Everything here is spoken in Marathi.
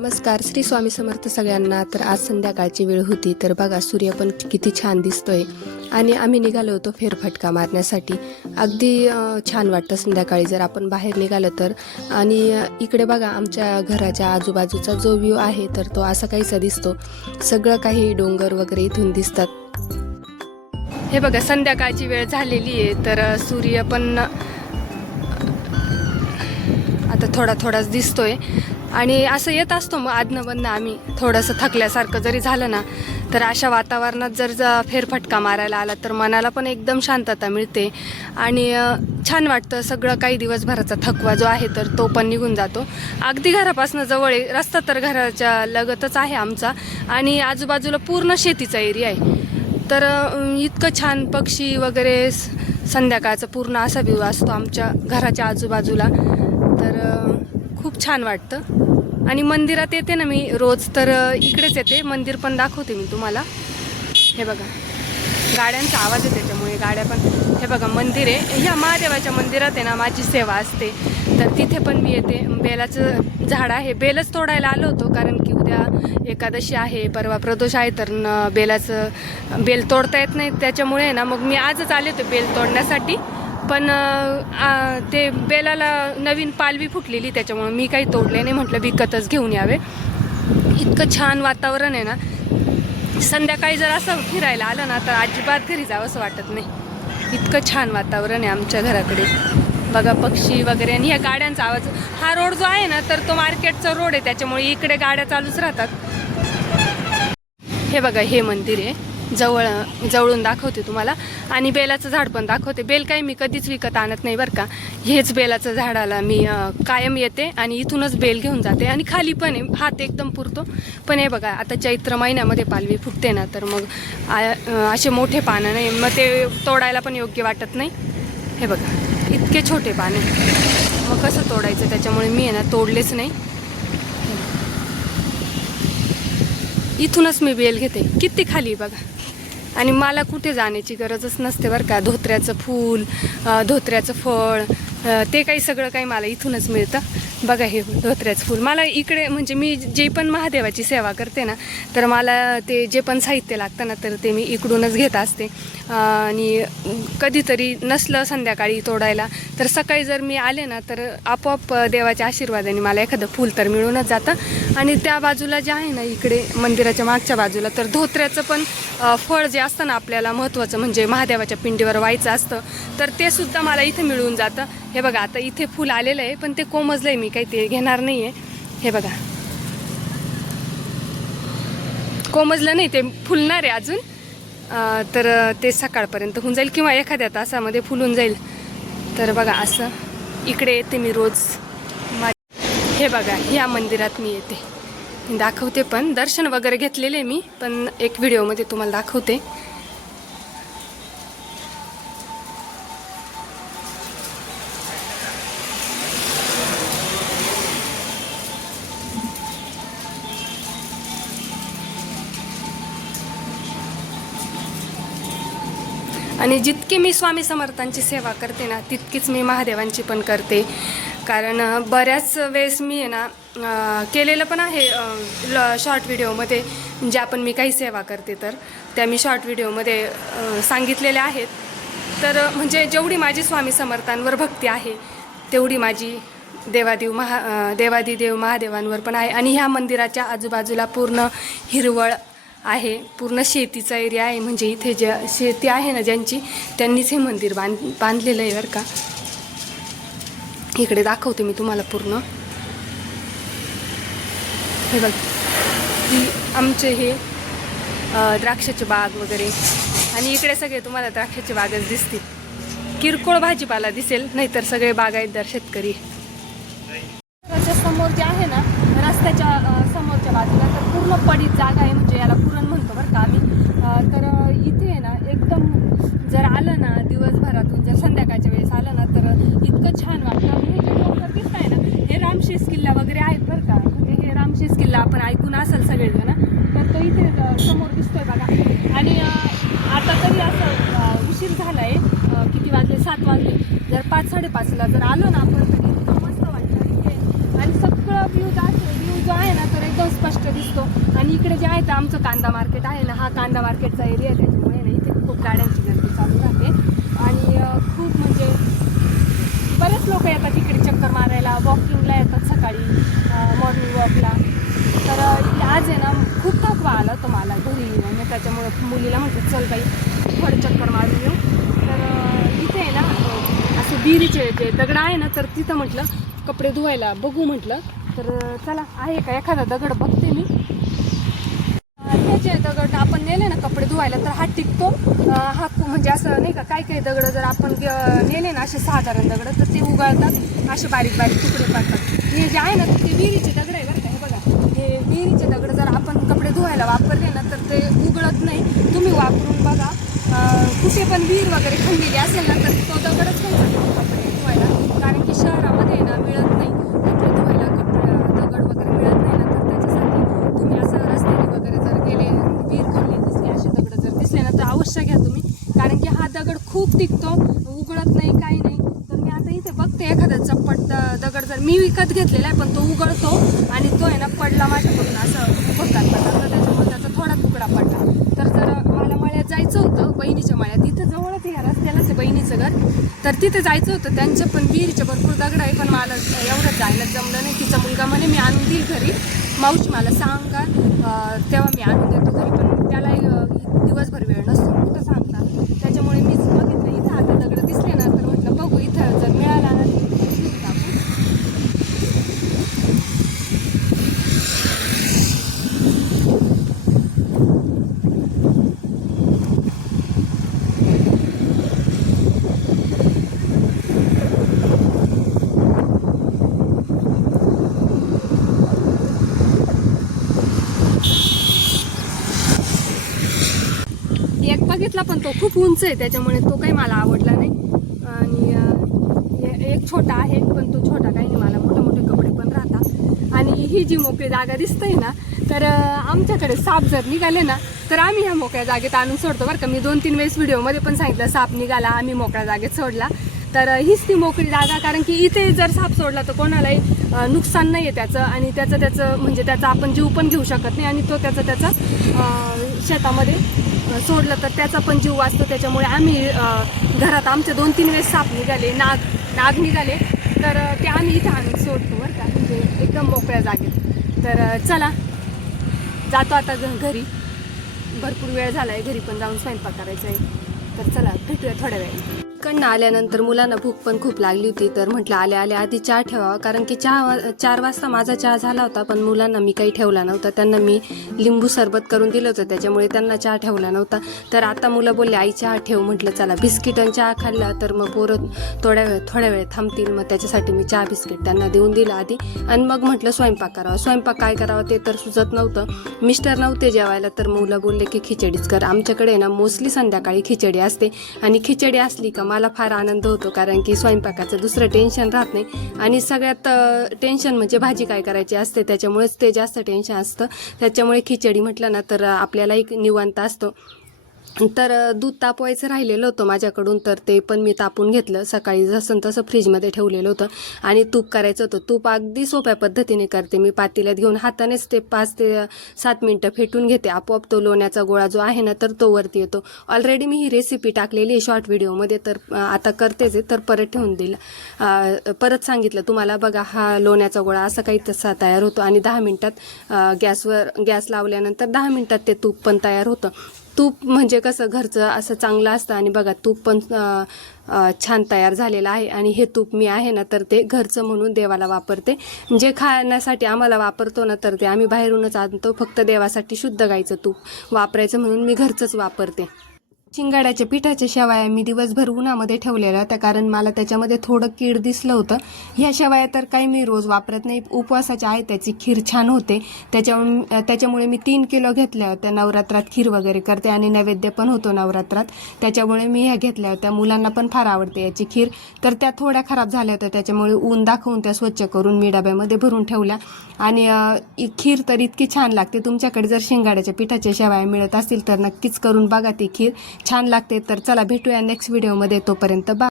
नमस्कार, श्री स्वामी समर्थ सगळ्यांना। तर आज संध्याकाळची वेळ होती, तर बघा सूर्य पण किती छान दिसतोय आणि आम्ही निघालो होतो फेरफटका मारण्यासाठी। अगदी छान वाटतं संध्याकाळी जर आपण बाहेर निघालो तर। आणि इकडे बघा आमच्या घराच्या आजूबाजूचा जो व्ह्यू आहे तर तो असा काहीसा दिसतो, सगळं काही डोंगर वगैरे इथून दिसतात। हे बघा संध्याकाळची वेळ झालेली आहे, तर सूर्य पण आता थोडा थोडाच दिसतोय आणि असं येत असतो मग आदनबदन आम्ही थोडंसं थकल्यासारखं जरी झालं ना, तर अशा वातावरणात जर फेरफटका मारायला आला तर मनाला पण एकदम शांतता मिळते आणि छान वाटतं। सगळं काही दिवसभराचा थकवा जो आहे तर तो पण निघून जातो। अगदी घरापासून जवळ आहे, रस्ता तर घराच्या लगतच आहे आमचा आणि आजूबाजूला पूर्ण शेतीचा एरिया आहे। तर इतकं छान पक्षी वगैरे, संध्याकाळचा पूर्ण असा व्ह्यू असतो आमच्या घराच्या आजूबाजूला, तर खूप छान वाटतं। आणि मंदिरात येते ना मी रोज, तर इकडेच येते, मंदिर पण दाखवते मी तुम्हाला। हे बघा गाड्यांचा आवाज आहे त्याच्यामुळे गाड्या पण, हे बघा मंदिर आहे, ह्या महादेवाच्या मंदिरात आहे ना माझी सेवा असते, तर तिथे पण मी येते। बेलाचं झाड आहे, बेलच तोडायला आलो होतो कारण की उद्या एकादशी आहे, परवा प्रदोष आहे, तर बेल तोडता येत नाही, त्याच्यामुळे ना मग मी आजच आले होते बेल तोडण्यासाठी। पण ते बेलाला नवीन पालवी फुटलेली, त्याच्यामुळे मी काही तोडले नाही, म्हटलं विकतच घेऊन यावे। इतकं छान वातावरण आहे ना, संध्याकाळी जर असं फिरायला आलं ना तर अजिबात घरी जावं असं वाटत नाही, इतकं छान वातावरण आहे आमच्या घराकडे। बघा पक्षी वगैरे आणि ह्या गाड्यांचा आवाज। हा रोड जो आहे ना तर तो मार्केटचा रोड आहे, त्याच्यामुळे इकडे गाड्या चालूच राहतात। हे बघा हे मंदिर आहे, जवळून दाखवते तुम्हाला आणि बेलाचं झाड पण दाखवते। बेल काही मी कधीच विकत आणत नाही बरं का, हेच बेलाचं झाडाला मी कायम येते आणि इथूनच बेल घेऊन जाते आणि खाली पण आहे, हात एकदम पुरतो। पण हे बघा आता चैत्र महिन्यामध्ये पालवी फुटते ना, तर मग असे मोठे पानं नाही, मग ते तोडायला पण योग्य वाटत नाही। हे बघा इतके छोटे पाने, मग कसं तोडायचं, त्याच्यामुळे मी आहे ना तोडलेच नाही। इथूनच मी बेल घेते, किती खाली बघा, आणि मला कुठे जाण्याची गरजच नसते बरं का। धोत्र्याचं फूल, धोत्र्याचं फळ, ते काही सगळं काही मला इथूनच मिळतं। बघा हे धोत्र्याचं फूल मला इकडे, म्हणजे मी जे पण महादेवाची सेवा करते ना, तर मला ते जे पण साहित्य लागतं ना तर ते मी इकडूनच घेत असते। आणि कधीतरी नसलं संध्याकाळी तोडायला तर सकाळी जर मी आले ना तर आपोआप देवाच्या आशीर्वादाने मला एखादं फूल तर मिळूनच जातं। आणि त्या बाजूला जे आहे ना इकडे मंदिराच्या मागच्या बाजूला, तर धोत्र्याचं पण फळ जे असतं ना आपल्याला महत्त्वाचं, म्हणजे महादेवाच्या पिंडीवर व्हायचं असतं, तर ते सुद्धा मला इथे मिळून जातं। हे बघा आता इथे फूल आलेलं आहे, पण ते कोमजलं आहे, मी काही ते घेणार नाही आहे। हे बघा कोमजलं नाही, ते फुलणार आहे अजून, तर ते सकाळपर्यंत होऊन जाईल किंवा एखाद्या तासामध्ये फुलून जाईल। तर बघा असं इकडे येते मी रोज। हे बघा ह्या मंदिरात मी येते, दाखवते पण, दर्शन वगैरे घेतलेले मी, पण एक व्हिडिओमध्ये तुम्हाला दाखवते। आणि जितकी मी स्वामी समर्थांची सेवा करते ना, तितकीच मी महादेवांची पण करते, कारण बऱ्याच वेळेस मी आहे ना केलेलं पण आहे शॉर्ट व्हिडिओमध्ये, ज्या पण मी काही सेवा करते तर त्या मी शॉर्ट व्हिडिओमध्ये सांगितलेल्या आहेत। तर म्हणजे जेवढी माझी स्वामी समर्थांवर भक्ती आहे तेवढी माझी देवादिदेव महादेवांवर पण आहे। आणि ह्या मंदिराच्या आजूबाजूला पूर्ण हिरवळ आहे, पूर्ण शेतीचा एरिया आहे, म्हणजे इथे ज्या शेती आहे ना ज्यांची, त्यांनीच हे मंदिर बांधलेलं आहे बरं का। इकडे दाखवते मी तुम्हाला पूर्ण। हे बघ ही आमचे हे द्राक्षाचे बाग वगैरे, आणि इकडे सगळे तुम्हाला द्राक्षाचे बागच दिसतील, किरकोळ भाजीपाला दिसेल, नाहीतर सगळे बागायतदार शेतकरी। समोर जे आहे ना रस्त्याच्या समोरच्या बाजूला तर पूर्ण पडीत जागा आहे, म्हणजे याला पुरण म्हणतो बरं का आम्ही। तर इथे ना एकदम जर आलं ना दिवसभरातून, जर संध्याकाळच्या वेळेस आलं ना तर इतकं छान वाटतं। आणि हे जे डोंगर दिसत आहे ना, हे रामशेष किल्ला वगैरे आहेत बरं का, म्हणजे हे रामशेष किल्ला आपण ऐकून असेल सगळेजण, तर तो इथे समोर दिसतोय बघा। आणि आता तरी असं उशीर झाला आहे, किती वाजले, 7 वाजले, जर 5-5:30ला जर आलो ना आपण तर इतकं मस्त वाटतं इथे। आणि सगळं व्ह्यू जो आहे ना तर दिसतो. आणि इकडे जे आहे तर आमचं कांदा मार्केट आहे ना, हा कांदा मार्केटचा एरिया आहे, त्याच्यामुळे ना इथे खूप गाड्यांची गर्दी चालू राहते. आणि खूप म्हणजे बरेच लोक येतात इकडे चक्कर मारायला, वॉकिंगला येतात सकाळी, मॉर्निंग वॉकला. तर आज आहे ना खूप थकवा आला होता मला घरी, आणि त्याच्यामुळे मुलीला म्हटलं चल बाई थोडं चक्कर मारून येऊ. तर इथे आहे ना असे विहिरीचे जे दगड आहे ना, तर तिथं म्हटलं कपडे धुवायला बघू म्हटलं. तर चला आहे का एखादा दगड बघते मी. हे जे दगड आपण नेले ना कपडे धुवायला तर हा टिकतो. हा म्हणजे असं नाही का, काही काही दगड जर आपण नेले ना असे साधारण दगड तर ते उगाळतात, असे बारीक बारीक तुकडे पडतात. हे जे आहे ना ते विहिरीचे दगड आहे बरं का. हे बघा, हे विहिरीचे दगड जर आपण कपडे धुवायला वापरले ना तर ते उघडत नाही. तुम्ही वापरून बघा, कुठे पण विहीर वगैरे खणलेली असेल ना तर तो दगडच घ्यायचा कपडे धुवायला. कारण की शहरामध्ये ना मिळत नाही कपडे धुवायला, दगड वगैरे मिळत नाही ना. तर त्याच्यासाठी तुम्ही असं रस्त्याने वगैरे जर गेले, विहीर खणली दिसली, असे दगड जर दिसले ना तर अवश्य घ्या तुम्ही. कारण की हा दगड खूप टिकतो, उघडत नाही, काही नाही. तर मी आता इथे बघते एखादा चप्पट दगड जर मी विकत घेतलेला आहे, पण तो उघडतो आणि तो आहे ना पडला माझ्याकडून असं होतात पडला, त्याच्यामुळे त्याचा थोडा तुकडा पडला. तर जर मला मळ्यात जायचं होतं, बहिणीच्या मळ्यात, इथं जवळच या रस्त्यालाच आहे बहिणीचं घर, तर तिथे जायचं होतं. त्यांच्या पण विहिरीचे भरपूर दगड आहे, पण मला एवढं जायला जमलं नाही. तिचा मुलगा म्हणे मी आणून देईल घरी, मावशी मला सांगा तेव्हा मी आणून देतो घरी, पण त्याला दिवसभर वेळ नसतो कुठं सांगता. त्याच्यामुळे मीच बघितलं इथं आता दगड दिसले ना तर म्हटलं बघू, इथं जर मिळाला ना एक बघितला, पण तो खूप उंच आहे त्याच्यामुळे तो काही मला आवडला नाही. आणि एक छोटा आहे, पण तो छोटा काही नाही, मला मोठे मोठे कपडे पण राहतात. आणि ही जी मोकळी जागा दिसते ना, तर आमच्याकडे साप जर निघाले ना तर आम्ही ह्या मोकळ्या जागेत आणून सोडतो बरं का. मी 2-3 वेळेस व्हिडिओमध्ये पण सांगितलं, साप निघाला आम्ही मोकळ्या जागेत सोडला. तर हीच ती मोकळी जागा, कारण की इथे जर साप सोडला तर कोणालाही नुकसान नाही आहे त्याचं, आणि त्याचं म्हणजे त्याचा आपण जीव पण घेऊ शकत नाही. आणि तो त्याचा शेतामध्ये सोडलं तर त्याचा पण जीव वाचतो. त्याच्यामुळे आम्ही घरात आमचे 2-3 वेळेस साप निघाले, नाग निघाले, तर ते आम्ही इथं आणून सोडतो बरं का, म्हणजे एकदम मोकळ्या जागेत. तर चला जातो आता घरी, भरपूर वेळ झाला आहे, घरी पण जाऊन स्वयंपाक करायचा आहे. तर चला भेटूया थोड्या वेळाने. इकडनं आल्यानंतर मुलांना भूक पण खूप लागली होती, तर म्हटलं आल्या आधी चहा ठेवावा, कारण की 4 वाजता माझा चहा झाला होता, पण मुलांना मी काही ठेवला नव्हता. त्यांना मी लिंबू सरबत करून दिलं होतं, त्याच्यामुळे त्यांना चहा ठेवला नव्हता. तर आता मुलं बोलले आई चहा ठेव, म्हटलं चला. बिस्किट आणि चहा खाल्ला तर मग पोरं थोड्या वेळ थांबतील, मग त्याच्यासाठी मी चहा बिस्किट त्यांना देऊन दिलं आधी. आणि मग म्हटलं स्वयंपाक करावा. स्वयंपाक काय करावं ते तर सुचत नव्हतं. मिस्टर नव्हते जेवायला, तर मुलं बोलले की खिचडीच कर. आमच्याकडे ना मोस्टली संध्याकाळी खिचडी असते, आणि खिचडी असली का मला फार आनंद होतो, कारण की स्वयंपाकाचं दुसरं टेन्शन राहत नाही. आणि सगळ्यात टेन्शन म्हणजे भाजी काय करायची असते, त्याच्यामुळेच ते जास्त टेन्शन असतं. त्याच्यामुळे खिचडी म्हटलं ना तर आपल्याला एक निवांत असतो. तर दूध तापवायचं राहिलेलं होतं माझ्याकडून, तर ते पण मी तापून घेतलं. सकाळी जसं तसं फ्रीजमध्ये ठेवलेलं होतं. आणि तूप करायचं होतं. तूप अगदी सोप्या पद्धतीने करते मी. पातेल्यात घेऊन हातानेच ते 5 ते 7 मिनटं फेटून घेते. आपोआप तो लोण्याचा गोळा जो आहे ना तर तो वरती येतो. ऑलरेडी मी ही रेसिपी टाकलेली आहे शॉर्ट व्हिडिओमध्ये, तर आता करतेच आहे, तर परत ठेवून दिलं. परत सांगितलं तुम्हाला, बघा हा लोण्याचा गोळा असा काही तसा तयार होतो. आणि 10 मिनटात गॅस लावल्यानंतर 10 मिनटात ते तूप पण तयार होतं. तूप म्हणजे कसं घरचं असं चांगलं असतं. आणि बघा तूप पण छान तयार झालेलं आहे. आणि हे तूप मी आहे ना तर ते घरचं म्हणून देवाला वापरते. जे खाण्यासाठी आम्हाला वापरतो ना तर ते आम्ही बाहेरूनच आणतो. फक्त देवासाठी शुद्ध गाईचं तूप वापरायचं म्हणून मी घरचंच वापरते. शिंगाड्याच्या पिठाच्या शेवया मी दिवसभर उन्हामध्ये ठेवलेल्या होत्या, कारण मला त्याच्यामध्ये थोडं कीड दिसलं होतं. ह्या शेवया तर काही मी रोज वापरत नाही, उपवासाच्या आहे, त्याची खीर छान होते. त्याच्यामुळे मी 3 किलो घेतल्या होत्या. नवरात्रात खीर वगैरे करते आणि नैवेद्य पण होतो नवरात्रात, त्याच्यामुळे मी ह्या घेतल्या होत्या. मुलांना पण फार आवडते याची खीर. तर त्या थोड्या खराब झाल्या होत्या, त्याच्यामुळे ऊन दाखवून त्या स्वच्छ करून मी डब्यामध्ये भरून ठेवल्या. आणि खीर तर इतकी छान लागते. तुमच्याकडे जर शिंगाड्याच्या पिठाच्या शेवया मिळत असतील तर नक्कीच करून बघा, ती खीर छान लागते. तर चला भेटूया नेक्स्ट व्हिडिओमध्ये, तोपर्यंत बाय.